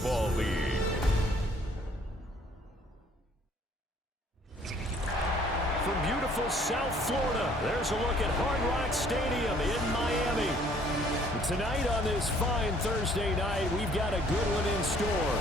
Football League. From beautiful South Florida, there's a look at Hard Rock Stadium in Miami. Tonight on this fine Thursday night, we've got a good one in store,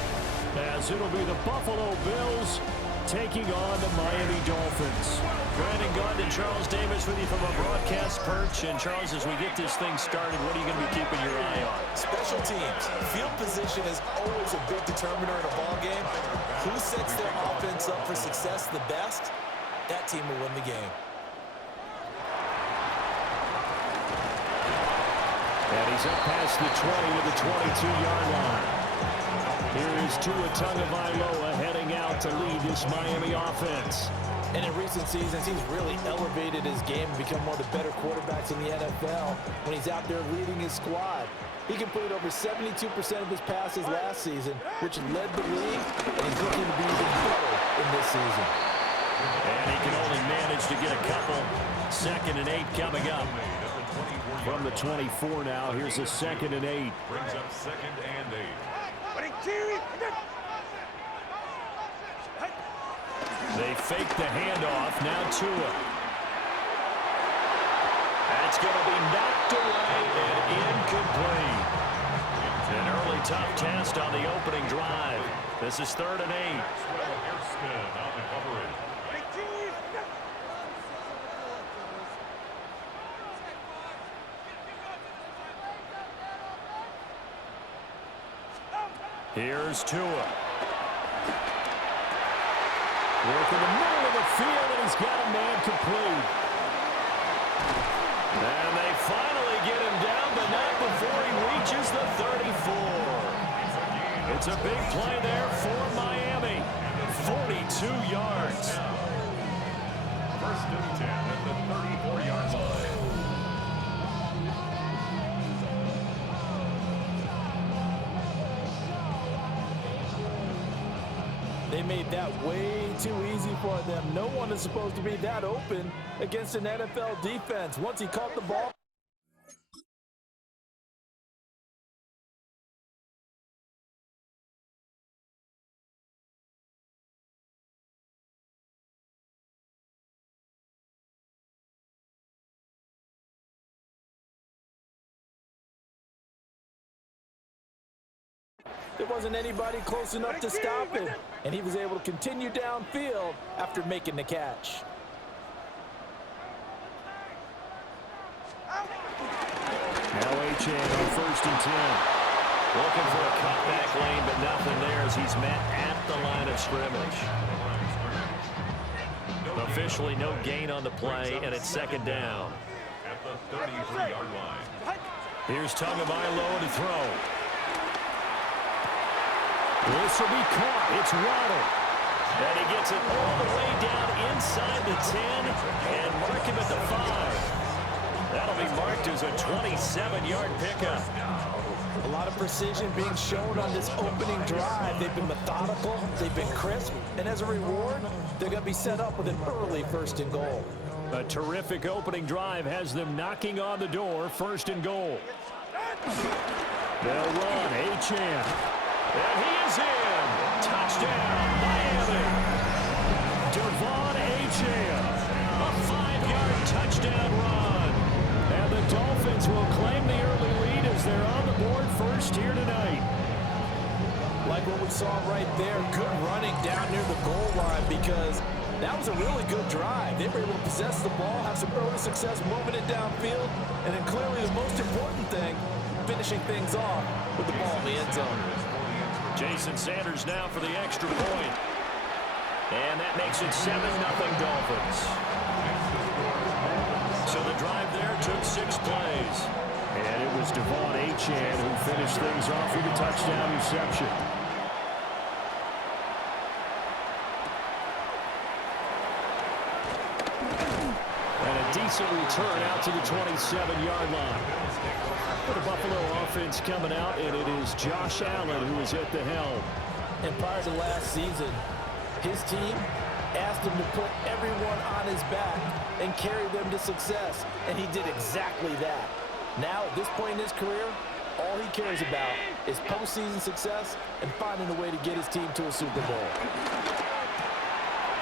as it'll be the Buffalo Bills taking on the Miami Dolphins. Brandon Gaudin and Charles Davis with you from a broadcast perch. And Charles, as we get this thing started, what are you going to be keeping your eye on? Special teams. Field position is always a big determiner in a ball game. Who sets their offense up for success the best? That team will win the game. And he's up past the 20 to the 22-yard line. Here is Tua Tagovailoa heading out to lead this Miami offense. And in recent seasons, he's really elevated his game and become one of the better quarterbacks in the NFL when he's out there leading his squad. He completed over 72% of his passes last season, which led the league, and he's looking to be even better in this season. And he can only manage to get a couple. 2nd and 8 coming up. From the 24 now, here's a 2nd and 8. Brings up 2nd and 8. They fake the handoff. Now Tua. That's going to be knocked away and incomplete. An early tough test on the opening drive. This is 3rd and 8. Hairston on the coverage. Here's Tua. Work in the middle of the field, and he's got a man complete. And they finally get him down, but not before he reaches the 34. It's a big play there for Miami. 42 yards. 1st and 10 at the 34-yard line. They made that way too easy for them. No one is supposed to be that open against an NFL defense. Once he caught the ball. There wasn't anybody close enough to stop him, and he was able to continue downfield after making the catch. Now Achane on 1st and 10. Looking for a cutback lane, but nothing there as he's met at the line of scrimmage. Officially no gain on the play, and it's 2nd down. At the 33-yard line. Here's Tagovailoa to throw. This will be caught. It's Waddle. And he gets it all the way down inside the 10 and mark him at the 5. That'll be marked as a 27-yard pickup. A lot of precision being shown on this opening drive. They've been methodical, they've been crisp, and as a reward, they're going to be set up with an early 1st and goal. A terrific opening drive has them knocking on the door. 1st and goal. They'll run. Achane. And he is in. Touchdown, Miami. Devon Achane. A 5-yard touchdown run. And the Dolphins will claim the early lead as they're on the board first here tonight. Like what we saw right there, good running down near the goal line because that was a really good drive. They were able to possess the ball, have some early success moving it downfield, and then clearly the most important thing, finishing things off with the ball in the end zone. Jason Sanders now for the extra point. And that makes it 7-0 Dolphins. So the drive there took 6 plays. And it was Devon Achane who finished things off with a touchdown reception. And a decent return out to the 27-yard line. For the Buffalo offense coming out, and it is Josh Allen who is at the helm. And prior to last season, his team asked him to put everyone on his back and carry them to success, and he did exactly that. Now, at this point in his career, all he cares about is postseason success and finding a way to get his team to a Super Bowl.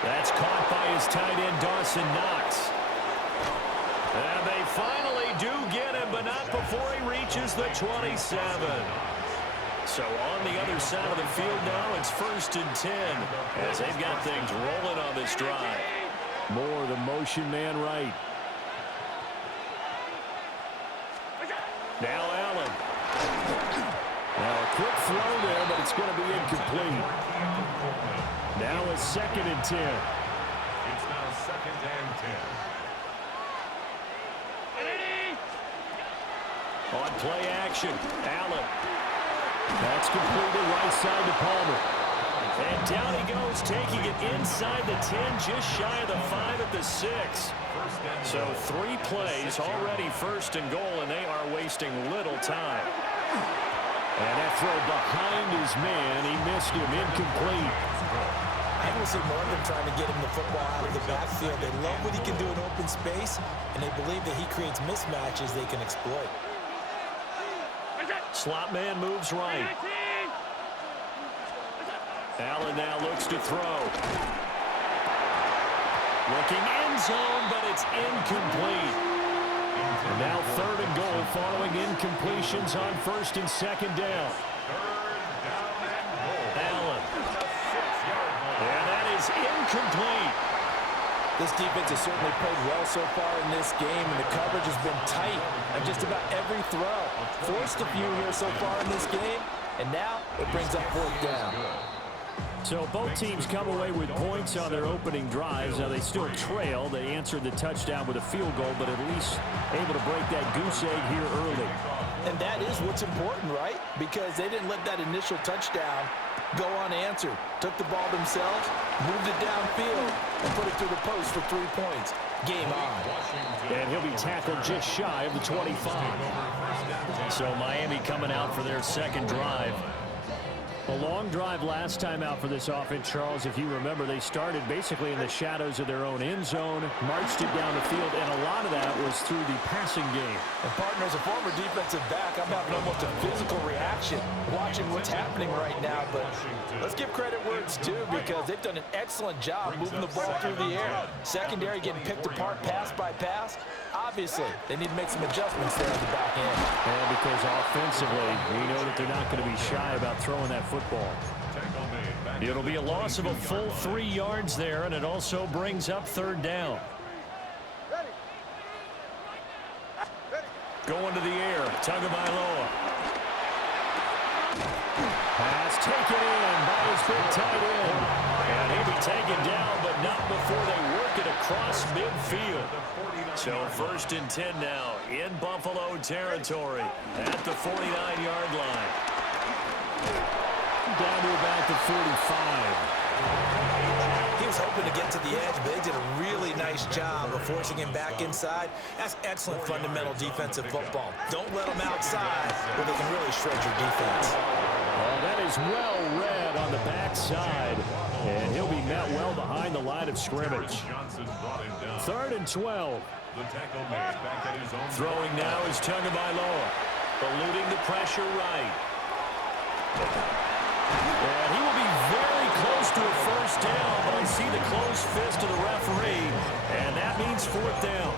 That's caught by his tight end, Dawson Knox. And they finally do get him, but not before he reaches the 27. So on the other side of the field now, it's 1st and 10 as they've got things rolling on this drive. More the motion man right. Now Allen. Now a quick throw there, but it's going to be incomplete. Now a 2nd and 10. It's now 2nd and 10. On play action, Allen. That's completed right side to Palmer. And down he goes, taking it inside the 10, just shy of the 5 at the 6. So 3 plays already 1st and goal, and they are wasting little time. And that throw behind his man, he missed him, incomplete. I will see more of them trying to get him the football out of the backfield. They love what he can do in open space, and they believe that he creates mismatches they can exploit. Slot man moves right. Allen now looks to throw. Looking end zone, but it's incomplete. And now 3rd and goal following incompletions on 1st and 2nd down. Allen. And that is incomplete. This defense has certainly played well so far in this game, and the coverage has been tight on just about every throw. Forced a few here so far in this game, and now it brings up 4th down. So both teams come away with points on their opening drives. Now they still trail. They answered the touchdown with a field goal, but at least able to break that goose egg here early. And that is what's important, right? Because they didn't let that initial touchdown go unanswered. Took the ball themselves, moved it downfield, and put it through the post for 3 points. Game on. And he'll be tackled just shy of the 25. So Miami coming out for their 2nd drive. A long drive last time out for this offense, Charles. If you remember, they started basically in the shadows of their own end zone, marched it down the field, and a lot of that was through the passing game. And partner, as a former defensive back, I'm having almost a physical reaction watching what's happening right now. But let's give credit where it's due, because they've done an excellent job moving the ball through the air. Secondary getting picked apart pass by pass. Obviously, they need to make some adjustments there on the back end. And because offensively, we know that they're not going to be shy about throwing that football. It'll be a loss of a full 3 yards there, and it also brings up 3rd down. Going to the air, Tagovailoa. Pass taken in by his big tight end. And he'll be taken down, but not before they work it across midfield. So 1st and 10 now in Buffalo territory at the 49-yard line. Down to about the 45. He was hoping to get to the edge, but they did a really nice job of forcing him back inside. That's excellent fundamental defensive football. Don't let them outside where they can really shred your defense. Well, that is well read on the backside, and he'll be met well behind the line of scrimmage. 3rd and 12. Throwing now is Tagovailoa, eluding the pressure right. And he will be very close to a 1st down, but I see the closed fist of the referee, and that means 4th down.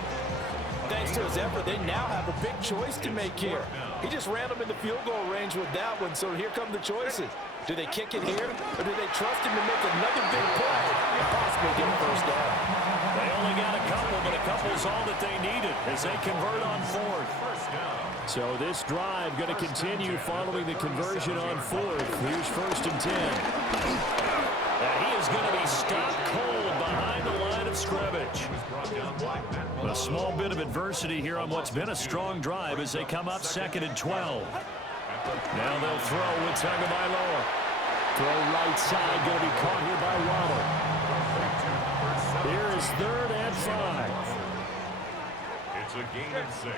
Thanks to his effort, they now have a big choice to make here. He just ran them in the field goal range with that one, so here come the choices. Do they kick it here, or do they trust him to make another big play and possibly get a 1st down? They only got a couple, but a couple's all that they needed as they convert on 4th. So this drive going to continue following the conversion on 4th. Here's 1st and 10. And he is going to be stopped cold behind the line of scrimmage. A small bit of adversity here on what's been a strong drive as they come up 2nd and 12. Now they'll throw with Tagovailoa. Throw right side, going to be caught here by Waddle. Here is 3rd and 5. It's a gain of 6.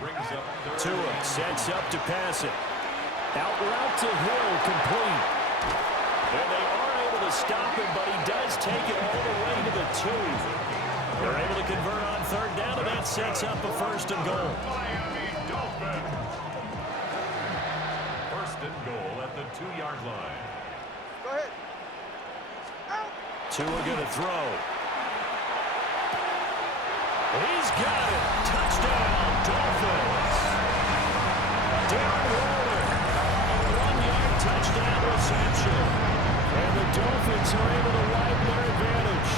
Brings up Tua sets up to pass it. Out route to Hill, complete. And they are able to stop him, but he does take it all the way to the 2. They're able to convert on 3rd down, and that sets up a 1st and goal. Miami Dolphins. 2-yard line. Go ahead. Tua going to throw. He's got it. Touchdown, Dolphins. Darren Waller, a 1-yard touchdown reception. And the Dolphins are able to widen their advantage.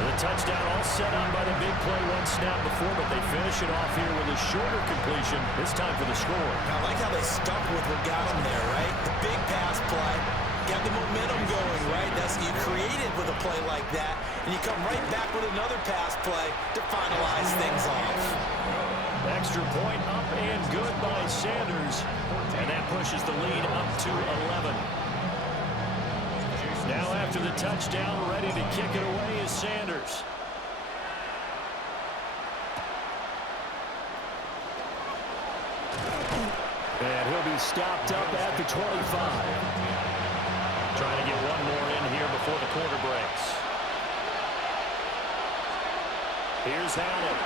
The touchdown all set up by the big play one snap before, but they finish it off here with a shorter completion, this time for the score. I like how they stuck with what got them there, right? The big pass play, got the momentum going, right? That's you create it with a play like that, and you come right back with another pass play to finalize things off. Extra point up and good by Sanders, and that pushes the lead up to 11. Now after the touchdown, ready to kick it away is Sanders. And he'll be stopped up at the 25. Trying to get one more in here before the quarter breaks. Here's Allen.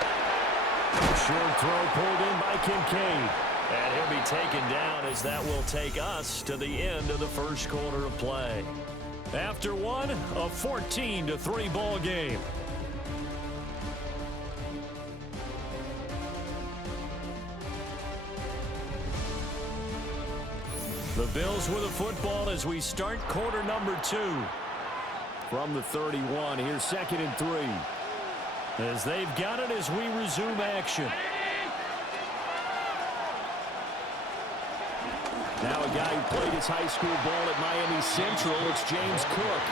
Short throw pulled in by Kincaid. And he'll be taken down as that will take us to the end of the first quarter of play. After one, a 14-3 ball game. The Bills with a football as we start quarter number 2. From the 31, here's 2nd and 3. As they've got it as we resume action. Now a guy who played his high school ball at Miami Central, it's James Cook.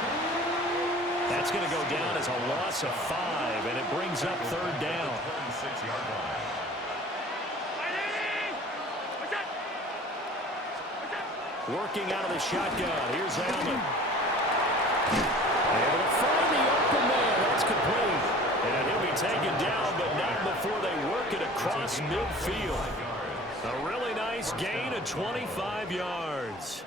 That's going to go down as a loss of 5, and it brings up 3rd down. 36-yard line. Working out of the shotgun, here's Allen. Able to find the open man, that's complete. And he'll be taken down, but not before they work it across midfield. A really nice gain of 25 yards.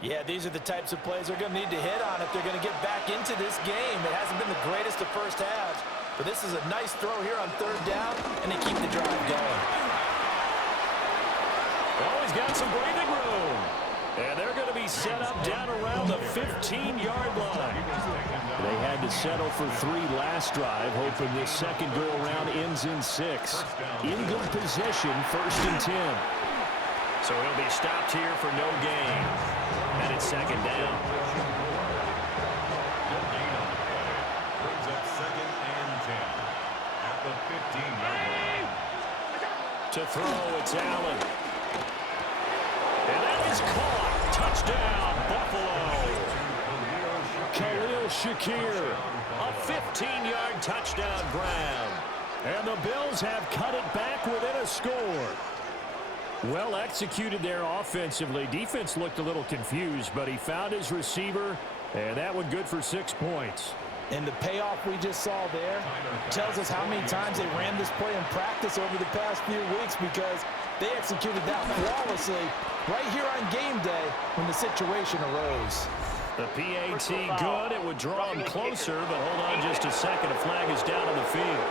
Yeah, these are the types of plays they're going to need to hit on if they're going to get back into this game. It hasn't been the greatest of first halves, but this is a nice throw here on 3rd down, and they keep the drive going. Oh, he's got some breathing room. And they're going to be set up down around the 15-yard line. They had to settle for 3 last drive, hoping this second go-around ends in 6. In good position, 1st and 10. So he'll be stopped here for no gain. And it's 2nd down. Brings up 2nd and 10 at the 15-yard line. To throw, it's Allen. And that is caught. Touchdown, Buffalo. Khalil Shakir, a 15-yard touchdown grab. And the Bills have cut it back within a score. Well executed there offensively. Defense looked a little confused, but he found his receiver, and that one good for 6 points. And the payoff we just saw there tells us how many times they ran this play in practice over the past few weeks, because they executed that flawlessly right here on game day when the situation arose. The PAT good. It would draw him closer, but hold on just a second. A flag is down on the field.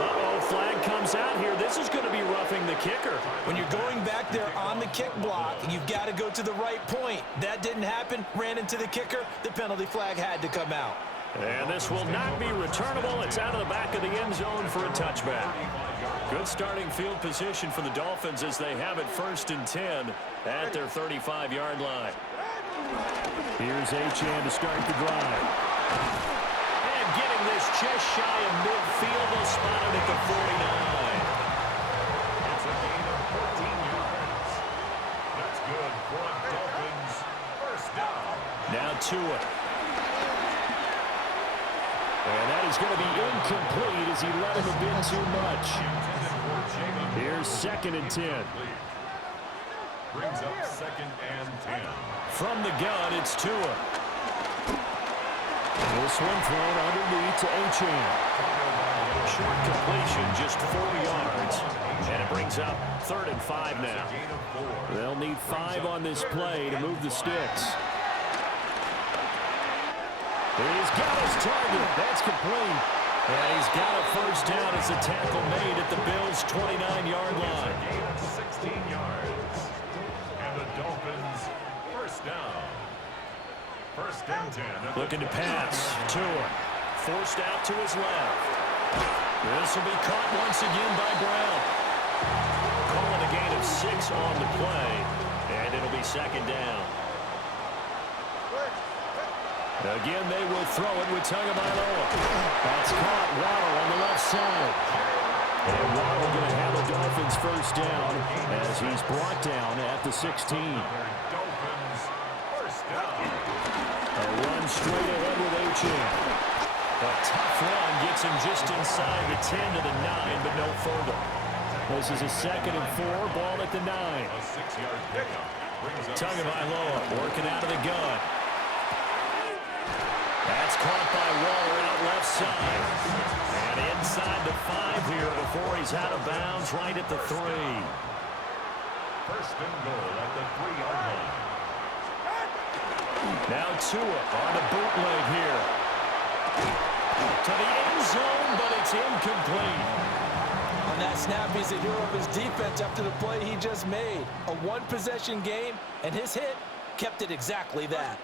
Uh-oh, flag comes out here. This is going to be roughing the kicker. When you're going back there on the kick block, you've got to go to the right point. That didn't happen. Ran into the kicker. The penalty flag had to come out. And this will not be returnable. It's out of the back of the end zone for a touchback. Good starting field position for the Dolphins as they have it 1st and 10 at their 35-yard line. Here's Achane to start the drive. And getting this just shy of midfield, they'll spot it at the 49. It's a gain of 14 yards. That's good for a Dolphins 1st down. Now Tua. And that is going to be incomplete as he let him a bit too much. Here's 2nd and 10. Brings up 2nd and 10. From the gun, it's Tua. This one thrown underneath to Achane. Short completion, just 4 yards. And it brings up 3rd and 5 now. They'll need 5 on this play to move the sticks. He's got his target. That's complete. And he's got a first down as a tackle made at the Bills' 29-yard line. Gain of 16 yards. And the Dolphins first down. First and 10. Looking to pass. Tua forced out to his left. This will be caught once again by Brown. Calling a gain of 6 on the play. And it'll be second down. Again, they will throw it with Tagovailoa. That's caught. Waddle on the left side. And Waddle going to have the Dolphins first down as he's brought down at the 16. Dolphins first down. A run straight ahead with Achane. A tough run gets him just inside the 10 to the 9, but no further. This is a 2nd and 4, ball at the 9. A 6-yard pickup. Tagovailoa working out of the gun. That's caught by Waller out left side. And inside the 5 here before he's out of bounds right at the 3. First and goal at the 3-yard line. Now Tua on the bootleg here. To the end zone, but it's incomplete. On that snap, he's a hero of his defense after the play he just made. A one-possession game, and his hit kept it exactly that.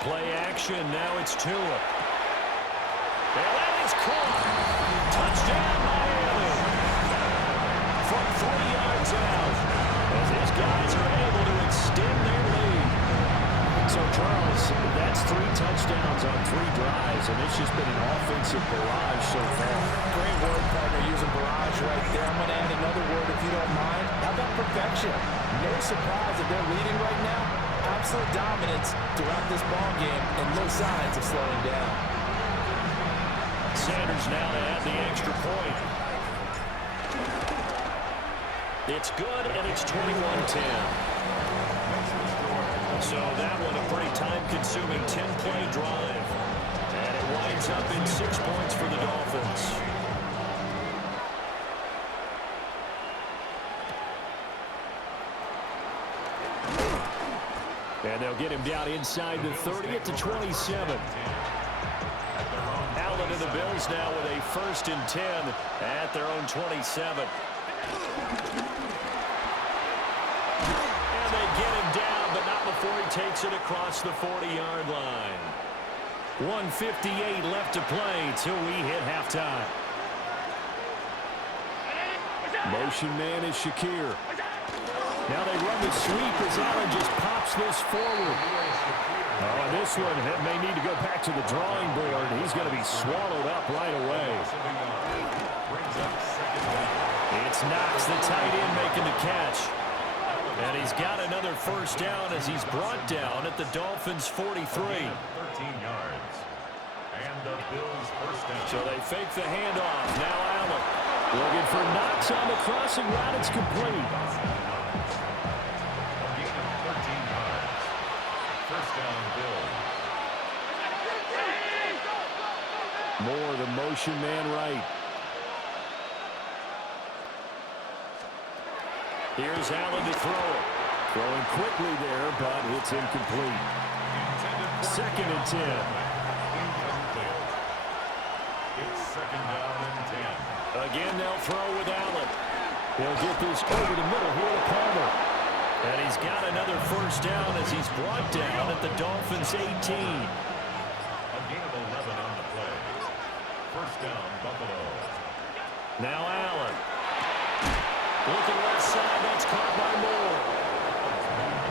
Play action, now it's Tua. And that is caught. Touchdown, Miami. From 3 yards out, as these guys are able to extend their lead. So, Charles, that's 3 touchdowns on 3 drives, and it's just been an offensive barrage so far. Great word, partner, using barrage right there. I'm going to add another word if you don't mind. How about perfection? No surprise that they're leading right now. Absolute dominance throughout this ball game and no signs of slowing down. Sanders now to add the extra point. It's good, and it's 21-10. So that one a pretty time-consuming 10-play drive. And it winds up in 6 points for the Dolphins. And they'll get him down inside the 30 at the 27. Allen and the Bills now with a 1st and 10 at their own 27. And they get him down, but not before he takes it across the 40-yard line. 1:58 left to play till we hit halftime. Motion man is Shakir. Now they run the sweep as Allen just pops this forward. Oh, and this one may need to go back to the drawing board. He's going to be swallowed up right away. It's Knox, the tight end, making the catch. And he's got another first down as he's brought down at the Dolphins' 43. 13 yards. And the Bills first down. So they fake the handoff. Now Allen looking for Knox on the crossing route. It's complete. More the motion man right. Here's Allen to throw it. Throwing quickly there, but it's incomplete. 2nd and 10. It's 2nd down and 10. Again, they'll throw with Allen. He'll get this over the middle here to Palmer. And he's got another first down as he's brought down at the Dolphins' 18. A gain of 11 on the play. First down, Buffalo. Now Allen. Looking left side, that's caught by Moore.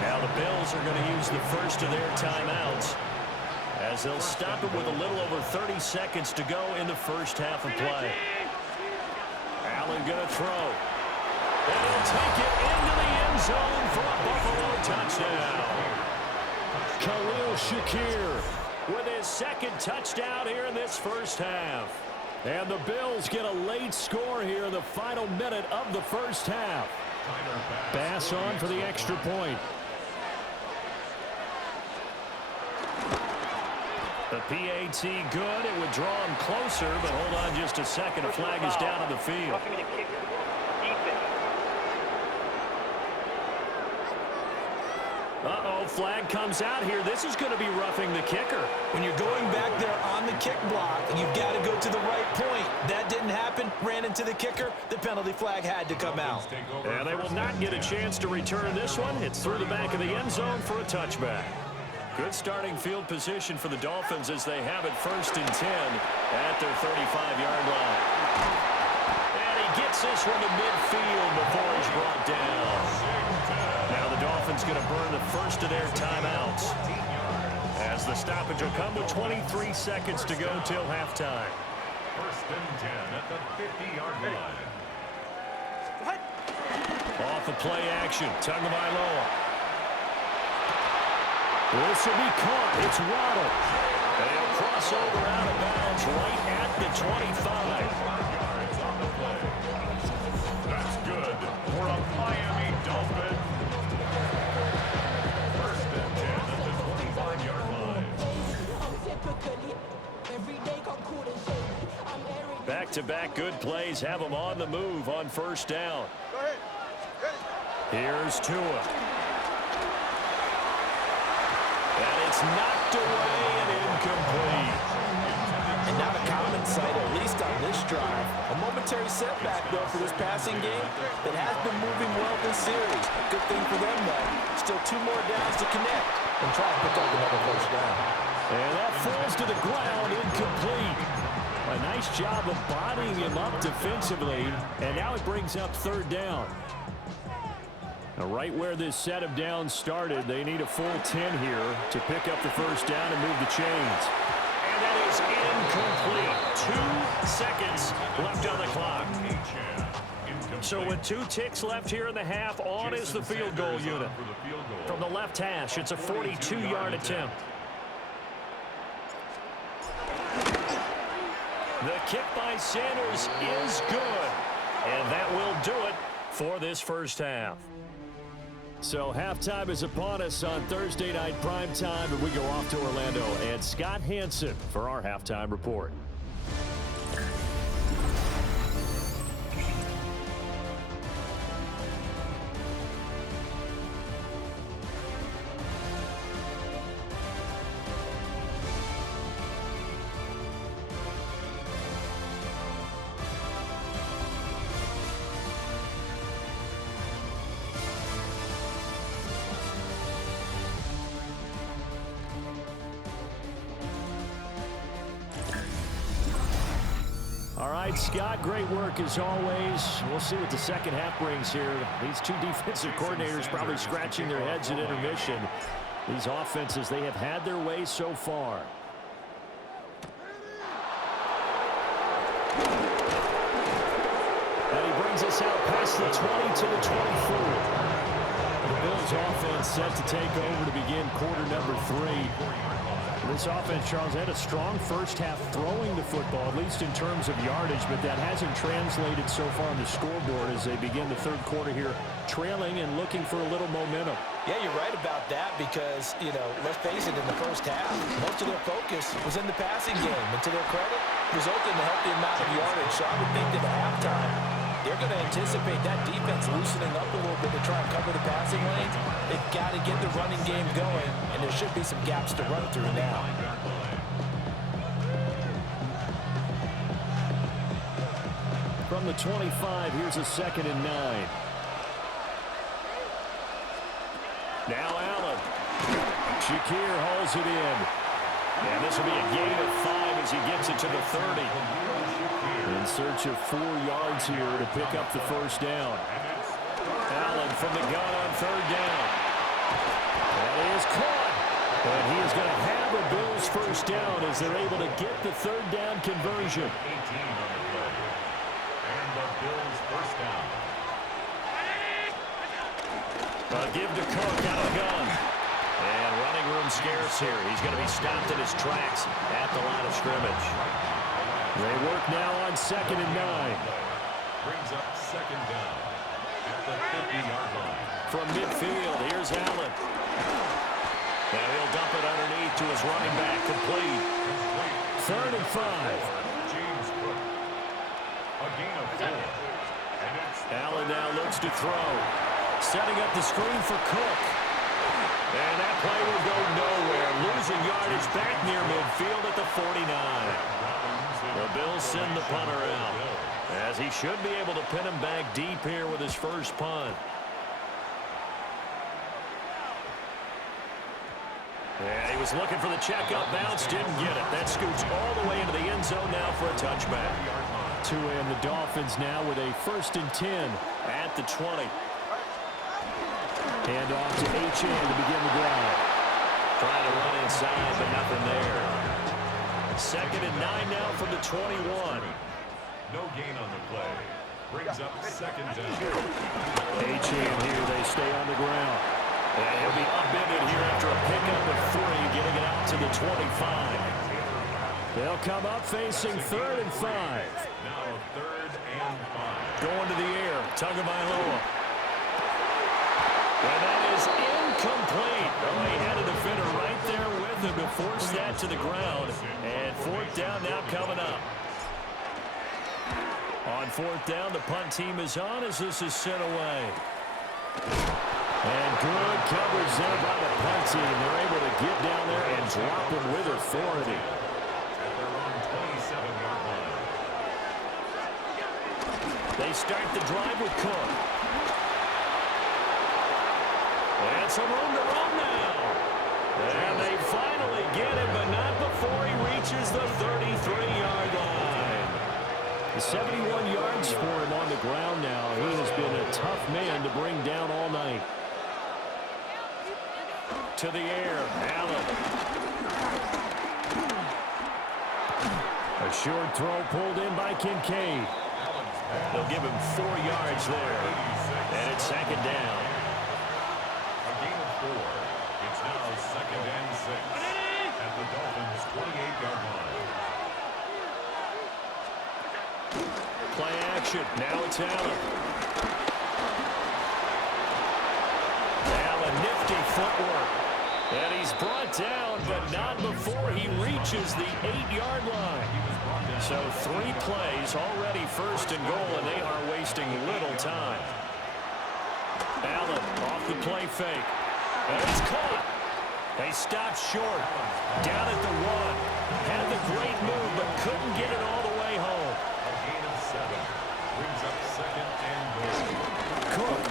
Now the Bills are going to use the first of their timeouts as they'll stop it with a little over 30 seconds to go in the first half of play. Allen going to throw. And he'll take it into the end zone for a Buffalo touchdown. Khalil Shakir with his 2nd touchdown here in this first half. And the Bills get a late score here in the final minute of the first half. Bass on for the extra point. The PAT good. It would draw him closer, but hold on just a second. A flag is down on the field. Uh-oh, flag comes out here. This is going to be roughing the kicker. When you're going back there on the kick block, you've got to go to the right point. That didn't happen. Ran into the kicker. The penalty flag had to come out. And they will not get a chance to return this one. It's through the back of the end zone for a touchback. Good starting field position for the Dolphins as they have it 1st and 10 at their 35-yard line. And he gets this one to midfield before he's brought down. Now the Dolphins going to burn the first of their timeouts as the stoppage will come with 23 seconds to go till halftime. 1st and 10 at the 50-yard line. Off the play action, Tagovailoa. This will be caught. It's Waddle. They'll cross over out of bounds right at the 25. That's good for a Miami Dolphin. 1st and 10 at the 25-yard line. Back-to-back good plays have them on the move on 1st down. Here's Tua. And it's knocked away and incomplete. And not a common sight, at least on this drive. A momentary setback, though, for this passing game that has been moving well this series. Good thing for them, though. Still 2 more downs to connect and try to pick up another 1st down. And that falls to the ground, incomplete. A nice job of bodying him up defensively, and now it brings up 3rd down. Now, right where this set of downs started, they need a full 10 here to pick up the 1st down and move the chains. And that is incomplete. 2 seconds left on the clock. So with 2 ticks left here in the half, on is the field goal unit. From the left hash, it's a 42-yard attempt. The kick by Sanders is good. And that will do it for this 1st half. So halftime is upon us on Thursday night primetime, and we go off to Orlando. And Scott Hansen for our halftime report. All right, Scott, great work as always. We'll see what the second half brings here. These 2 defensive coordinators probably scratching their heads at intermission. These offenses, they have had their way so far. And he brings us out past the 20 to the 24. The Bills offense set to take over to begin quarter number 3. This offense, Charles, had a strong 1st half throwing the football, at least in terms of yardage, but that hasn't translated so far on the scoreboard as they begin the 3rd quarter here, trailing and looking for a little momentum. Yeah, you're right about that because, let's face it, in the 1st half, most of their focus was in the passing game. And to their credit, resulted in a healthy amount of yardage. So I would think that at halftime, they're going to anticipate that defense loosening up a little bit to try and cover the passing lanes. They've got to get the running game going, and there should be some gaps to run through now. From the 25, here's a 2nd and 9. Now Allen. Shakir hauls it in. And this will be a gain of 5 as he gets it to the 30. In search of 4 yards here to pick up the 1st down. Allen from the gun on 3rd down. That is caught. And he is going to have a Bills 1st down as they're able to get the 3rd down conversion. 18 on the play. And the Bills 1st down. A give to Cook out of the gun. And running room scarce here. He's going to be stopped in his tracks at the line of scrimmage. They work now on 2nd and 9. Brings up 2nd down at the 50-yard line. From midfield, here's Allen. Now he'll dump it underneath to his running back, complete. 3rd and 5. James Cook. A gain of 4. And it's Allen now looks to throw. Setting up the screen for Cook. And that play will go nowhere. Losing yardage back near midfield at the 49. The Bills send the punter out, as he should be able to pin him back deep here with his first punt. Yeah, he was looking for the checkup bounce, didn't get it. That scoots all the way into the end zone now for a touchback. Tua and the Dolphins now with a 1st and 10 at the 20. Hand off to H.A. to begin the drive. Trying to run inside, but nothing there. 2nd and 9 now from the 21. No gain on the play. Brings up 2nd down. H.A. here, they stay on the ground. And he'll be upended here after a pickup of 3, getting it out to the 25. They'll come up facing 3rd and 5. Now 3rd and 5. Going to the air, Tagovailoa. And that is incomplete. Oh, he had a defender right there with him to force that to the ground. And 4th down now coming up. On 4th down, the punt team is on as this is sent away. And good coverage there by the punt team. They're able to get down there and drop him with authority. At their own 27-yard line. They start the drive with Cook. And some room to run now. And they finally get him, but not before he reaches the 33-yard line. 71 yards for him on the ground now. He has been a tough man to bring down all night. To the air, Allen. A short throw pulled in by Kincaid. They'll give him 4 yards there. And it's 2nd down. A gain of 4. It's now 2nd and 6 at the Dolphins' 28-yard line. Play action. Now it's Allen. Allen, nifty footwork. And he's brought down, but not before he reaches the 8-yard line. So 3 plays, already 1st and goal, and they are wasting little time. Allen off the play fake. And he's caught. They stopped short. Down at the 1. Had the great move, but couldn't get it all the way home. A gain of 7. Brings up 2nd and goal. Cook.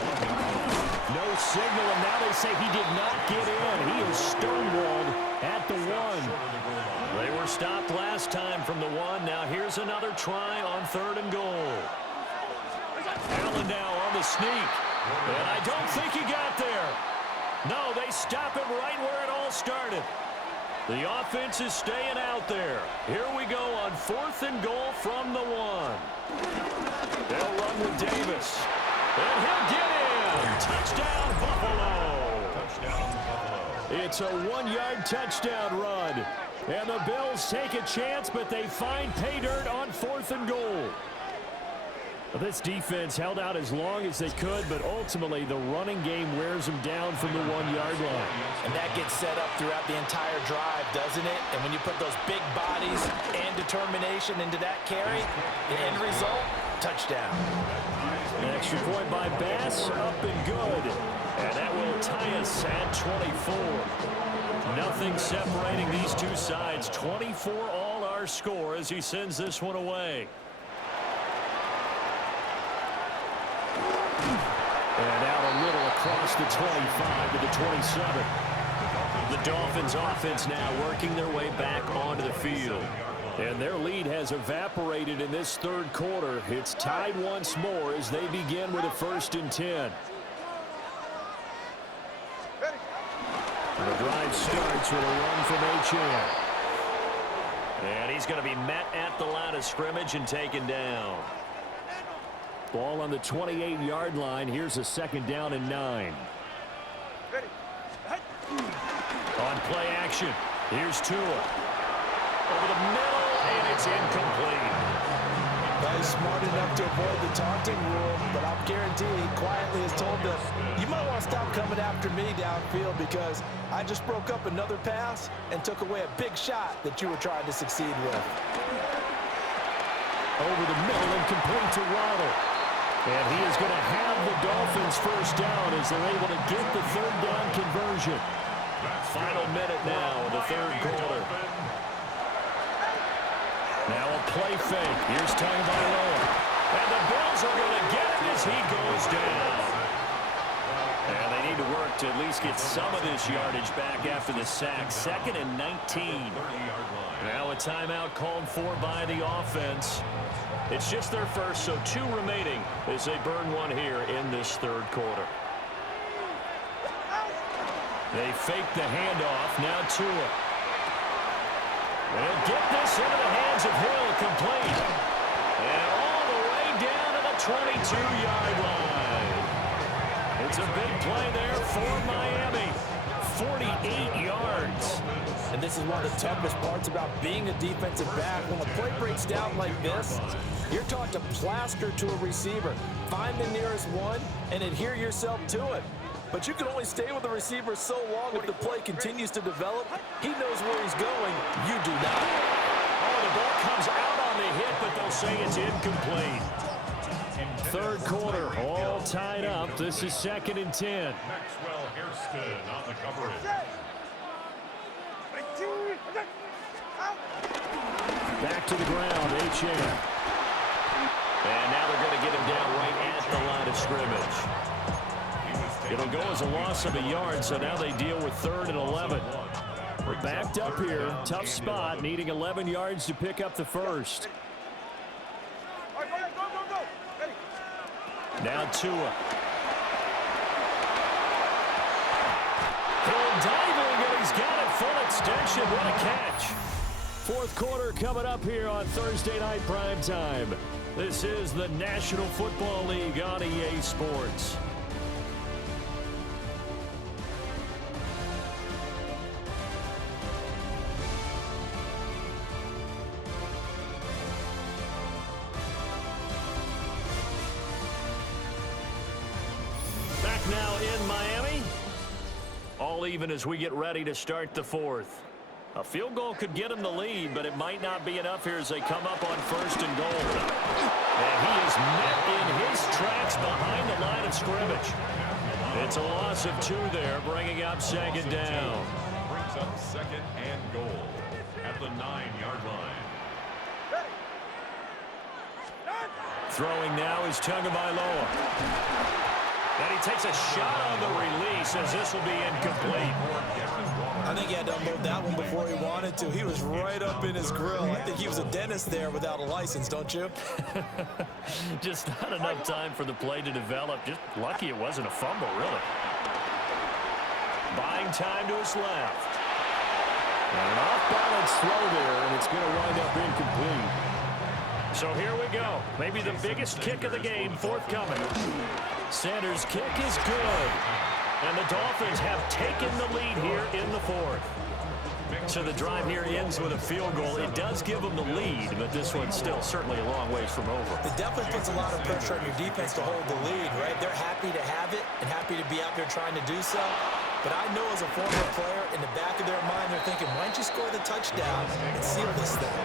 No signal, and now they say he did not get in. He is stonewalled at the 1. They were stopped last time from the 1. Now here's another try on 3rd and goal. Allen now on the sneak. And I don't think he got there. No, they stop him right where it all started. The offense is staying out there. Here we go on 4th and goal from the 1. They'll run with Davis. And he'll get in. Touchdown, Buffalo. Touchdown, Buffalo. It's a 1-yard touchdown run. And the Bills take a chance, but they find pay dirt on 4th and goal. This defense held out as long as they could, but ultimately the running game wears them down from the 1-yard line. And that gets set up throughout the entire drive, doesn't it? And when you put those big bodies and determination into that carry, the end result, touchdown. An extra point by Bass, up and good. And that will tie us at 24. Nothing separating these two sides. 24 all our score as he sends this one away. And out a little across the 25 to the 27. The Dolphins offense now working their way back onto the field. And their lead has evaporated in this 3rd quarter. It's tied once more as they begin with a 1st and 10. The drive starts with a run from H.A. And he's going to be met at the line of scrimmage and taken down. Ball on the 28-yard line. Here's a 2nd down and 9. On play action, here's Tua. Over the middle, and it's incomplete. He's smart enough to avoid the taunting rule, but I'll guarantee he quietly has told them, you might want to stop coming after me downfield because I just broke up another pass and took away a big shot that you were trying to succeed with. Over the middle and complete to Waddle. And he is going to have the Dolphins first down as they're able to get the third down conversion. Final minute now of the third quarter. Now a play fake. Here's Tagovailoa. And the Bills are going to get it as he goes down. And they need to work to at least get some of this yardage back after the sack. 2nd and 19. Now a timeout called for by the offense. It's just their first, so 2 remaining as they burn one here in this third quarter. They fake the handoff. Now Tua. They'll get this into the hands of Hill, complete. And all the way down to the 22-yard line. It's a big play there for Miami. 48 yards. And this is one of the toughest parts about being a defensive back. When a play breaks down like this, you're taught to plaster to a receiver. Find the nearest one and adhere yourself to it. But you can only stay with the receiver so long if the play continues to develop. He knows where he's going. You do not. Oh, the ball comes out on the hit, but they'll say it's incomplete. Third quarter, all tied up. This is 2nd and 10. Maxwell Hairston on the coverage. Back to the ground, H.A. And now they're going to get him down right at the line of scrimmage. It'll go as a loss of a yard, so now they deal with 3rd and 11. We're backed up here. Tough spot, needing 11 yards to pick up the first. Now Tua. Hill diving, and he's got it full extension. What a catch. Fourth quarter coming up here on Thursday Night Primetime. This is the National Football League on EA Sports. Now in Miami. All even as we get ready to start the fourth. A field goal could get them the lead, but it might not be enough here as they come up on 1st and goal. And he is met in his tracks behind the line of scrimmage. It's a loss of 2 there, bringing up 2nd down. Brings up 2nd and goal at the 9-yard line. Throwing now is Tagovailoa. And he takes a shot on the release as this will be incomplete. I think he had to unload that one before he wanted to. He was right up in his grill. I think he was a dentist there without a license, don't you? Just not enough time for the play to develop. Just lucky it wasn't a fumble, really. Buying time to his left. And an off-balance throw there, and it's going to wind up incomplete. So here we go. Maybe the biggest kick of the game forthcoming. Sanders' kick is good. And the Dolphins have taken the lead here in the fourth. So the drive here ends with a field goal. It does give them the lead, but this one's still certainly a long ways from over. It definitely puts a lot of pressure on your defense to hold the lead, right? They're happy to have it and happy to be out there trying to do so. But I know as a former player, in the back of their mind, they're thinking, why don't you score the touchdown and seal this thing?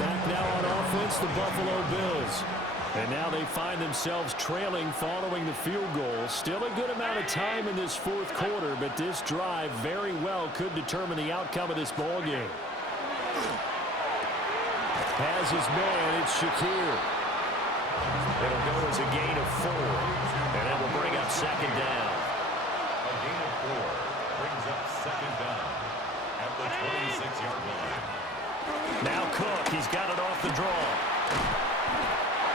Back now on offense, the Buffalo Bills. And now they find themselves trailing following the field goal. Still a good amount of time in this fourth quarter, but this drive very well could determine the outcome of this ball game. Has his man, it's Shakir. It'll go as a gain of 4, and that will bring up 2nd down. A gain of 4 brings up 2nd down at the 26-yard line. Now Cook, he's got it off the draw.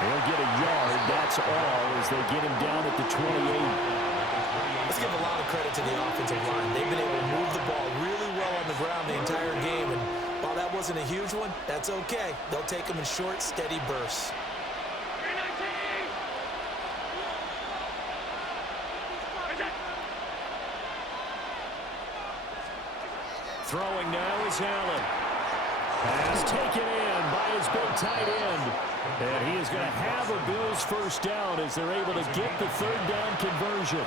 He'll get a yard, that's all, as they get him down at the 28. Let's give a lot of credit to the offensive line. They've been able to move the ball really well on the ground the entire game, and while that wasn't a huge one, that's okay. They'll take them in short, steady bursts. Throwing now is Allen. Pass taken in by his big tight end. And he is going to have a Bills first down as they're able to get the third down conversion.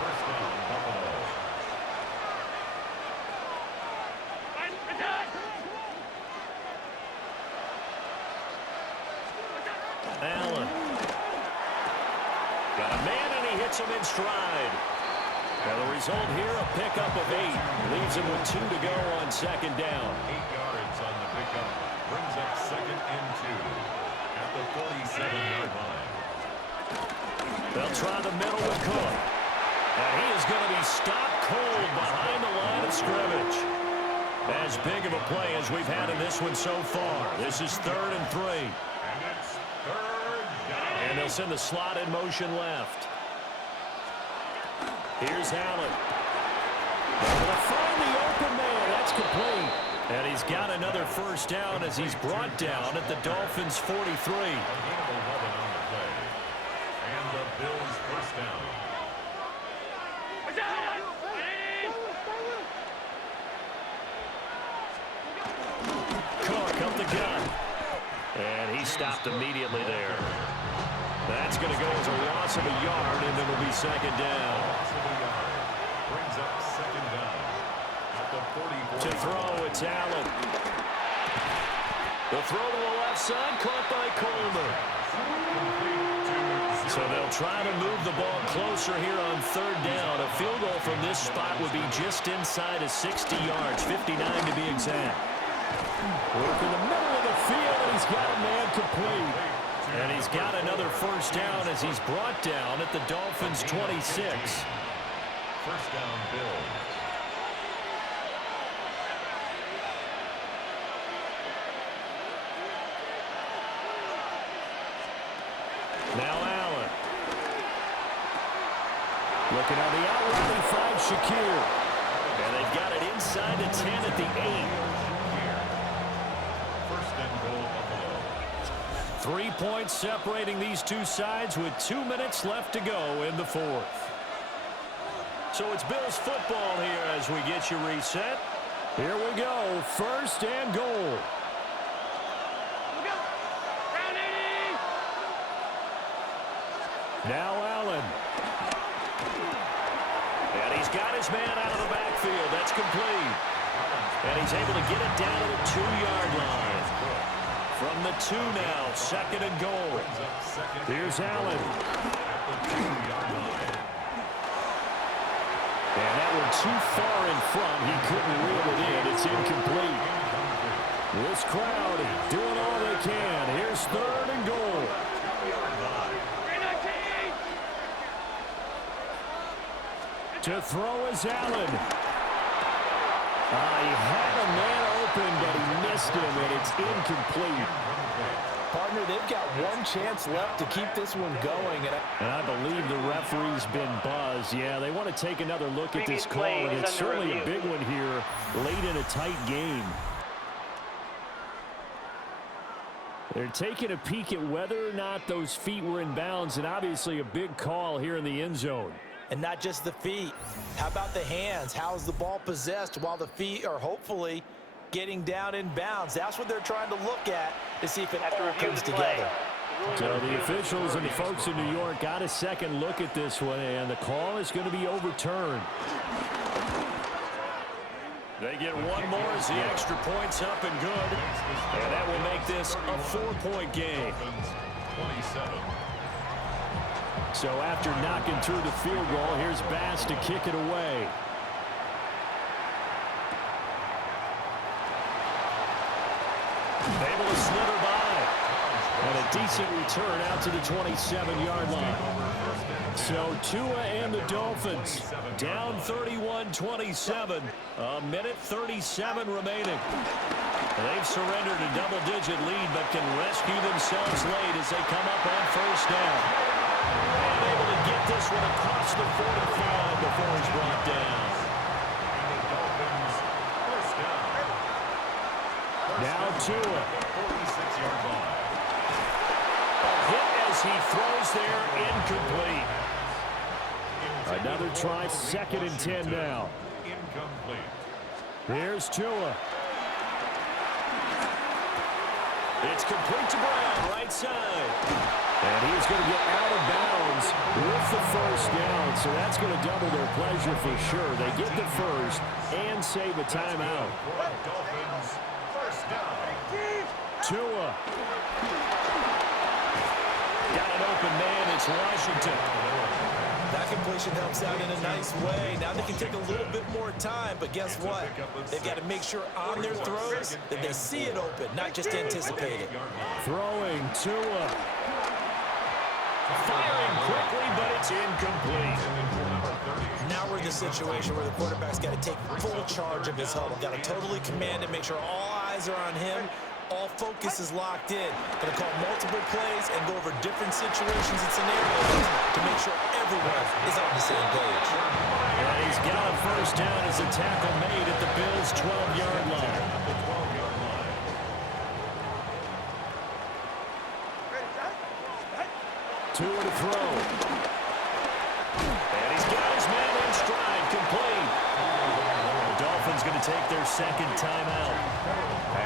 Allen. puts him in stride. Now the result here, a pickup of 8. Leaves him with 2 to go on second down. 8 yards on the pickup. Brings up 2nd and 2 at the 47-yard line. They'll try the middle with Cook. And he is going to be stopped cold behind the line of scrimmage. As big of a play as we've had in this one so far. This is 3rd and 3. And it's 3rd down. And they'll send the slot in motion left. Here's Allen. They're going to find the open man. That's complete. And he's got another first down as he's brought down at the Dolphins' 43. A gain of 11 on the play. And the Bills first down. Cook up the gun. And he stopped immediately there. That's going to go as a loss of a yard, and it'll be 2nd down. Loss of a yard. Brings up 2nd down at the 44. To throw, it's Allen. The throw to the left side, caught by Coleman. So they'll try to move the ball closer here on 3rd down. A field goal from this spot would be just inside of 60 yards, 59 to be exact. Work in the middle of the field, and he's got a man complete. And he's got another first down as he's brought down at the Dolphins' 26. First down, Bills. Now Allen. Looking on the outside, he finds Shakir. And they've got it inside the 10 at the 8. First and goal, Buffalo. 3 points separating these two sides with 2 minutes left to go in the 4th. So it's Bills football here as we get you reset. Here we go, 1st and goal. Now Allen. And he's got his man out of the backfield. That's complete. And he's able to get it down to the 2-yard line. From the 2 now, 2nd and goal. Here's Allen. And that one too far in front. He couldn't reel it in. It's incomplete. This crowd doing all they can. Here's 3rd and goal. To throw is Allen. He had a man open, but he missed him, and it's incomplete. Partner, they've got one chance left to keep this one going. And I believe the referee's been buzzed. Yeah, they want to take another look at this call, and it's certainly a big one here late in a tight game. They're taking a peek at whether or not those feet were in bounds, and obviously a big call here in the end zone. And not just the feet. How about the hands? How's the ball possessed while the feet are hopefully getting down in bounds? That's what they're trying to look at to see if it all comes together. So the officials and the folks in New York got a second look at this one, and the call is going to be overturned. They get one more as the extra point's up and good. And that will make this a 4-point game. 27. So after knocking through the field goal, here's Bass to kick it away. Able to slither by. And a decent return out to the 27-yard line. So Tua and the Dolphins down 31-27. A minute 37 remaining. They've surrendered a double-digit lead, but can rescue themselves late as they come up on first down. And able to get this one across the 45 before he's brought down. And the Dolphins first down. Now Tua. 46-yard line. A hit as he throws there, incomplete. Another try, 2nd and 10 now. Incomplete. Here's Tua. It's complete to Brown, right side. And he's going to get out of bounds with the first down, so that's going to double their pleasure for sure. They get the first and save a timeout. Dolphins first down. Tua. Got an open man, it's Washington. That completion helps out in a nice way. Now they can take a little bit more time, but guess what? They've got to make sure on their throws that they see it open, not just anticipate it. Throwing Tua. Firing quickly, but it's incomplete. Now we're in the situation where the quarterback's got to take full charge of his huddle. Got to totally command it, make sure all eyes are on him. All focus is locked in. Going to call multiple plays and go over different situations and scenarios to make sure everyone is on the same page. And he's got a first down as a tackle made at the Bills' 12-yard line. Tua to throw. And he's got his man in stride, complete. The Dolphins going to take their second timeout,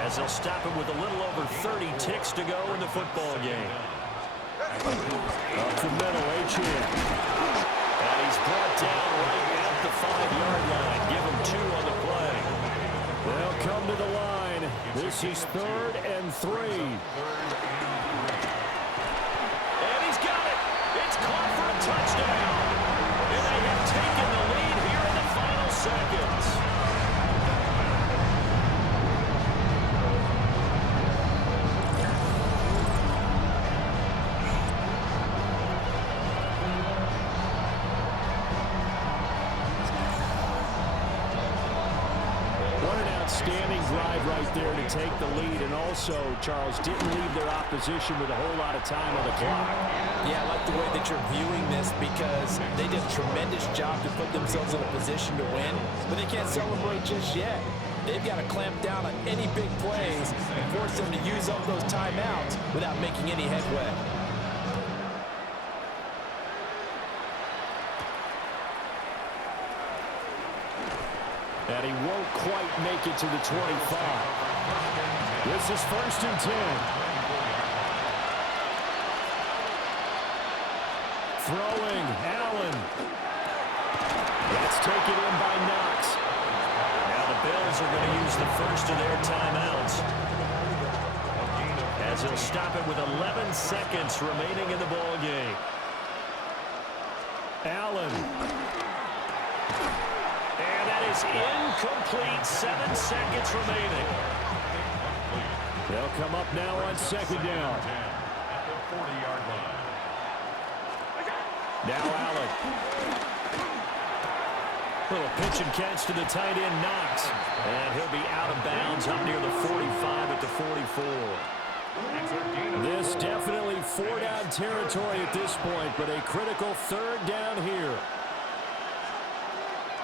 as they'll stop it with a little over 30 ticks to go in the football game. Up the middle, H.N. And he's brought down right at the 5-yard line. Give him 2 on the play. They'll come to the line. This is 3rd and 3. And he's got it. It's caught for a touchdown. And they have taken the lead here in the final seconds. Outstanding drive right there to take the lead, and also, Charles, didn't leave their opposition with a whole lot of time on the clock. Yeah, I like the way that you're viewing this, because they did a tremendous job to put themselves in a position to win, but they can't celebrate just yet. They've got to clamp down on any big plays and force them to use up those timeouts without making any headway. And he won't quite make it to the 25. This is 1st and 10. Throwing, Allen. That's taken in by Knox. Now the Bills are going to use the first of their timeouts, as they'll stop it with 11 seconds remaining in the ball game. Allen. Is incomplete. 7 seconds remaining. They'll come up now on 2nd down. Now Allen. Little pitch and catch to the tight end, Knox. And he'll be out of bounds up near the 45 at the 44. This definitely 4-down territory at this point, but a critical 3rd down here.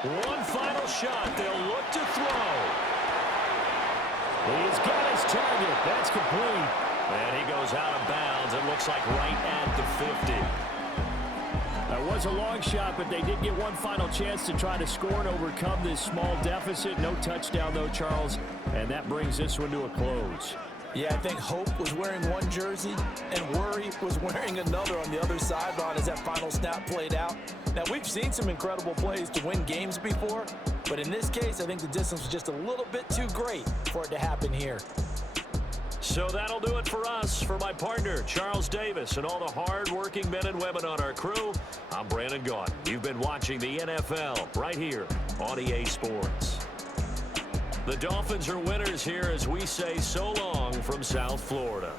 One final shot. They'll look to throw. He's got his target. That's complete. And he goes out of bounds. It looks like right at the 50. That was a long shot, but they did get one final chance to try to score and overcome this small deficit. No touchdown, though, Charles. And that brings this one to a close. Yeah, I think Hope was wearing one jersey and Worry was wearing another on the other sideline as that final snap played out. Now, we've seen some incredible plays to win games before, but in this case, I think the distance was just a little bit too great for it to happen here. So that'll do it for us. For my partner, Charles Davis, and all the hard-working men and women on our crew, I'm Brandon Gaudin. You've been watching the NFL right here on EA Sports. The Dolphins are winners here as we say so long from South Florida.